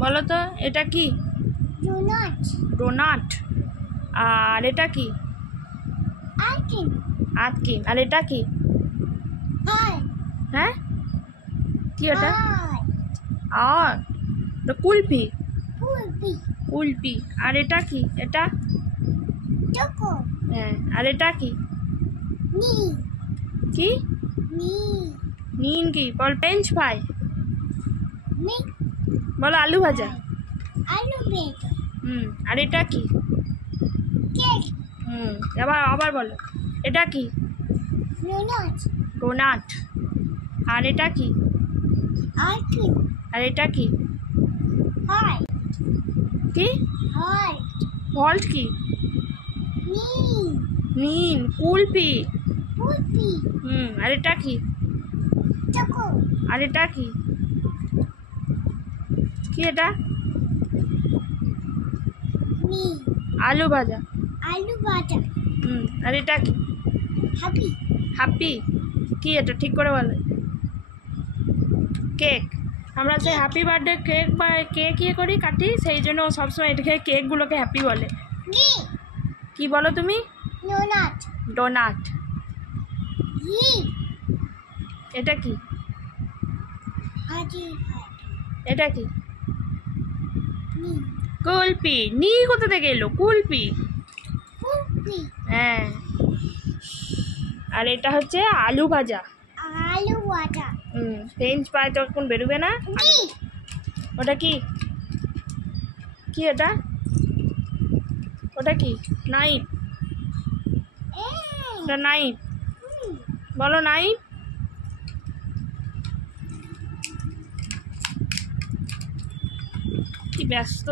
বলো তো এটা কি? ডোনাট। ডোনাট। আর এটা কি? আইসক্রিম। আইসক্রিম। আর এটা কি? হাই। হ্যাঁ, কি এটা? হাই। আর তো কুলফি। কুলফি। কুলফি। আর এটা কি? এটা চকো। হ্যাঁ। আর এটা কি? নি। কি? নি। নীন কি? বল ফ্রেঞ্চ ফ্রাই। মি। বলো আলু ভাজা। আলু বেটো। আর এটা কি? কেক। আবার আবার বলো এটা কি? ডোনাট। ডোনাট। আর এটা কি? আইসক্রিম। আর এটা কি? হাই। কি? হাই। ভল্ট কি? নি। নীন। কুলফি। কুলফি। আর এটা কি? চকো। আর এটা কি? কি এটা? নি। আলু ভাজা। আলু ভাজা। আর এটা কি? হ্যাপি। হ্যাপি। কি এটা ঠিক করে বলো? কেক। আমরা সেই হ্যাপি বার্থডে কেক বা কেক ইয়ে করি কাটি, সেই জন্য সবসময় এটাকে কেকগুলোকে হ্যাপি বলে। নি। কি বলো তুমি? ডোনাট। ডোনাট। ই। এটা কি? হাজি। এটা কি? নি। কুলফি। নি কোথা থেকে এলো? কুলফি। কুলফি। হ্যাঁ। আর এটা হচ্ছে আলু ভাজা। আলু ভাজা। ফ্রেঞ্চ ফ্রাই তখন বেরোবে না। নি। ওটা কি? কি এটা? ওটা কি? নাইফ। ওটা নাইফ। বলো নাইফ। কি ব্যস্ত।